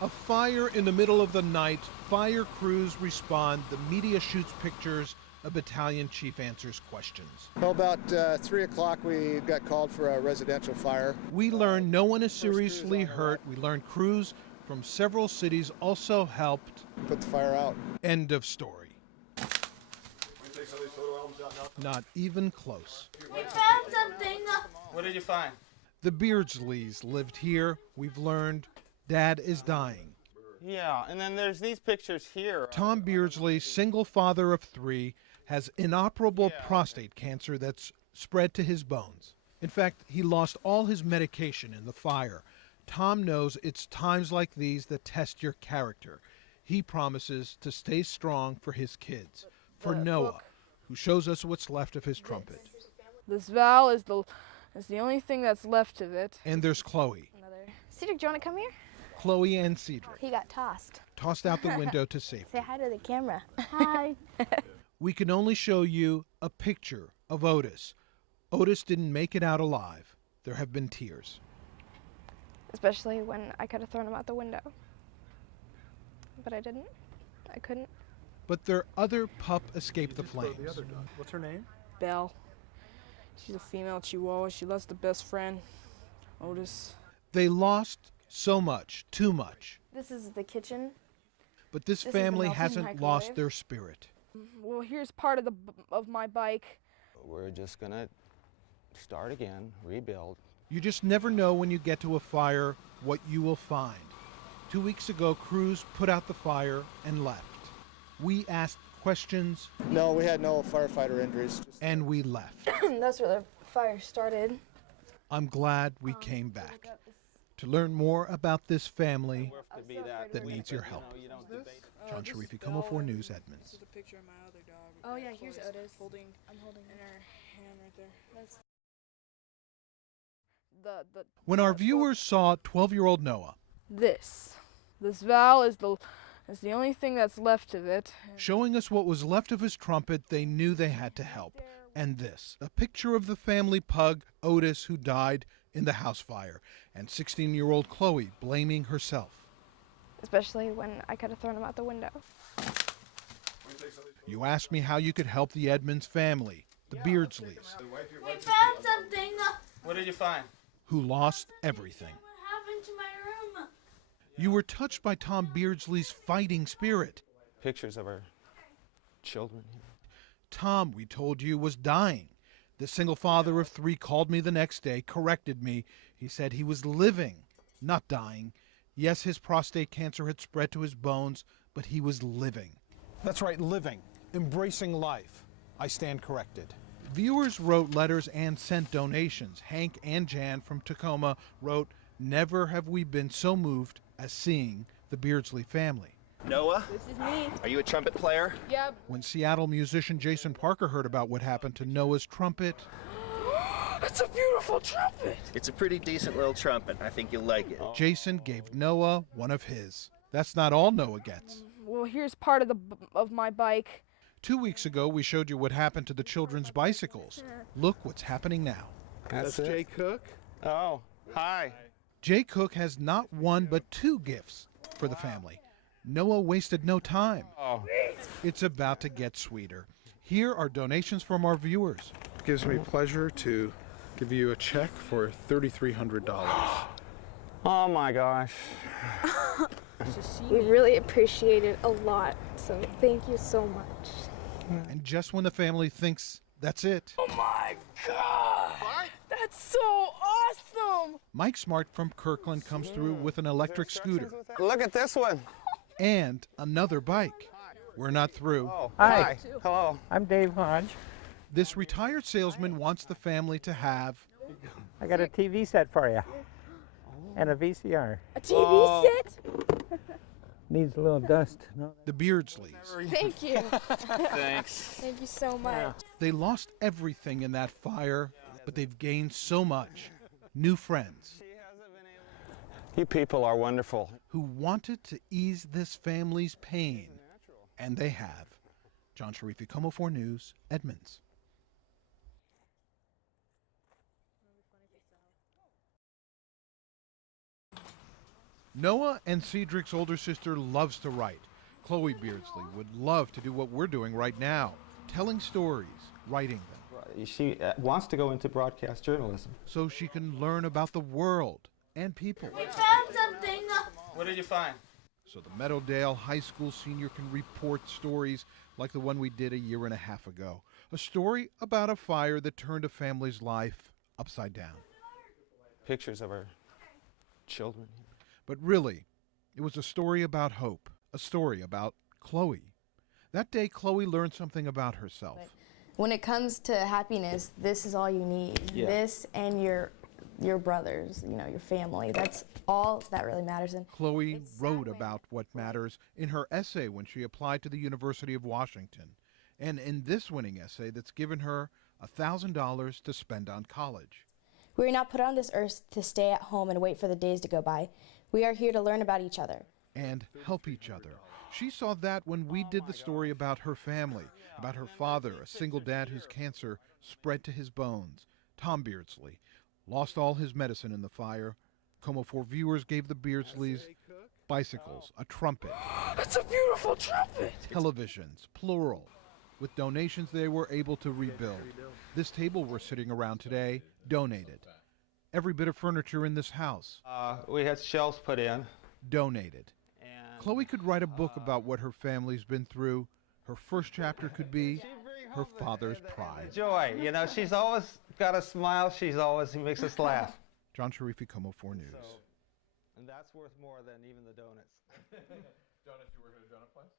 A fire in the middle of the night. Fire crews respond. The media shoots pictures. A battalion chief answers questions. Well, about 3 o'clock, we got called for a residential fire. We learn no one is seriously hurt. We learn crews from several cities also helped. Put the fire out. End of story. Not even close. We found something. What did you find? The Beardsleys lived here. We've learned Dad is dying. Yeah, and then there's these pictures here. Tom Beardsley, single father of 3, has inoperable prostate cancer that's spread to his bones. In fact, he lost all his medication in the fire. Tom knows it's times like these that test your character. He promises to stay strong for his kids, for Noah, who shows us what's left of his trumpet. This valve is the only thing that's left of it. And there's Chloe. Cedric, do you want to come here? Chloe and Cedric. He got tossed. Tossed out the window to safety. Say hi to the camera. Hi. We can only show you a picture of Otis. Otis didn't make it out alive. There have been tears. Especially when I could have thrown him out the window. But I didn't. I couldn't. But their other pup escaped the flames. What's her name? Belle. She's a female Chihuahua. She lost the best friend, Otis. They lost so much, too much. This is the kitchen. But this This is family the melting hasn't lost microwave. their spirit. Well, here's part of my bike. We're just gonna start again, rebuild. You just never know when you get to a fire what you will find. 2 weeks ago, crews put out the fire and left. We asked questions. No, we had no firefighter injuries. And we left. That's where the fire started. I'm glad we came back. To learn more about this family that needs your help. John Sharify, KOMO 4 News, Edmonds. This is a picture of my other dog. Oh, yeah, here's Chloe's Otis. I'm holding in her hand right there. That's When our viewers saw 12-year-old Noah this valve is the only thing that's left of it. showing us what was left of his trumpet, they knew they had to help. And this, a picture of the family pug, Otis, who died in the house fire, and 16-year-old Chloe blaming herself. Especially when I could have thrown him out the window. You asked me how you could help the Edmonds family, the Beardsleys, We found something. What did you find? who lost everything. What happened to my room? You were touched by Tom Beardsley's fighting spirit. Pictures of our children. Tom, we told you, was dying. The single father of 3 called me the next day, corrected me. He said he was living, not dying. Yes, his prostate cancer had spread to his bones, but he was living. That's right, living, embracing life. I stand corrected. Viewers wrote letters and sent donations. Hank and Jan from Tacoma wrote, "Never have we been so moved as seeing the Beardsley family." Noah, This is me. are you a trumpet player? Yep. When Seattle musician Jason Parker heard about what happened to Noah's trumpet, It's a beautiful trumpet. It's a pretty decent little trumpet. I think you'll like it. Jason gave Noah one of his. That's not all Noah gets. Well, here's part of my bike. 2 weeks ago, we showed you what happened to the children's bicycles. Look what's happening now. That's Jay Cook. Oh, hi. Jay Cook has not one but 2 gifts for the family. Noah wasted no time. Oh. It's about to get sweeter. Here are donations from our viewers. It gives me pleasure to give you a check for $3,300. Oh my gosh. We really appreciate it a lot, so thank you so much. And just when the family thinks that's it, Oh my God! That's so awesome! Mike Smart from Kirkland comes through with an electric scooter Look at this one. and another bike. We're not through. Oh, Hi. Hello. I'm Dave Hodge. This retired salesman wants the family to have I got a TV set for you. And a VCR. A TV set? Needs a little dust. No. the Beardsleys. Thank you. Thanks. Thank you so much. They lost everything in that fire, but they've gained so much. New friends You people are wonderful. who wanted to ease this family's pain, and they have. John Sharify, KOMO 4 News, Edmonds. Noah and Cedric's older sister loves to write. Chloe Beardsley would love to do what we're doing right now, telling stories, writing them. She wants to go into broadcast journalism. So she can learn about the world and people. We found something. What did you find? So the Meadowdale High School senior can report stories like the one we did a year and a half ago. A story about a fire that turned a family's life upside down. Pictures of our children. But really, it was a story about hope, a story about Chloe. That day, Chloe learned something about herself. When it comes to happiness, this is all you need. Yeah. This and your brothers, your family. That's all that really matters. And Chloe wrote about what matters in her essay when she applied to the University of Washington, and in this winning essay that's given her $1,000 to spend on college. we are not put on this earth to stay at home and wait for the days to go by. We are here to learn about each other. And help each other. She saw that when we did the story about her family, about her father, a single dad whose cancer spread to his bones, Tom Beardsley, lost all his medicine in the fire. KOMO 4 viewers gave the Beardsleys bicycles, a trumpet. It's a beautiful trumpet. Televisions, plural. With donations they were able to rebuild. This table we're sitting around today, donated. Every bit of furniture in this house, We had shelves put in. donated. And Chloe could write a book about what her family's been through. Her first chapter could be her father's pride. joy. She's always got a smile. She makes us laugh. John Sharify, KOMO 4 News. And that's worth more than even the donuts. Donuts, you work at a donut place?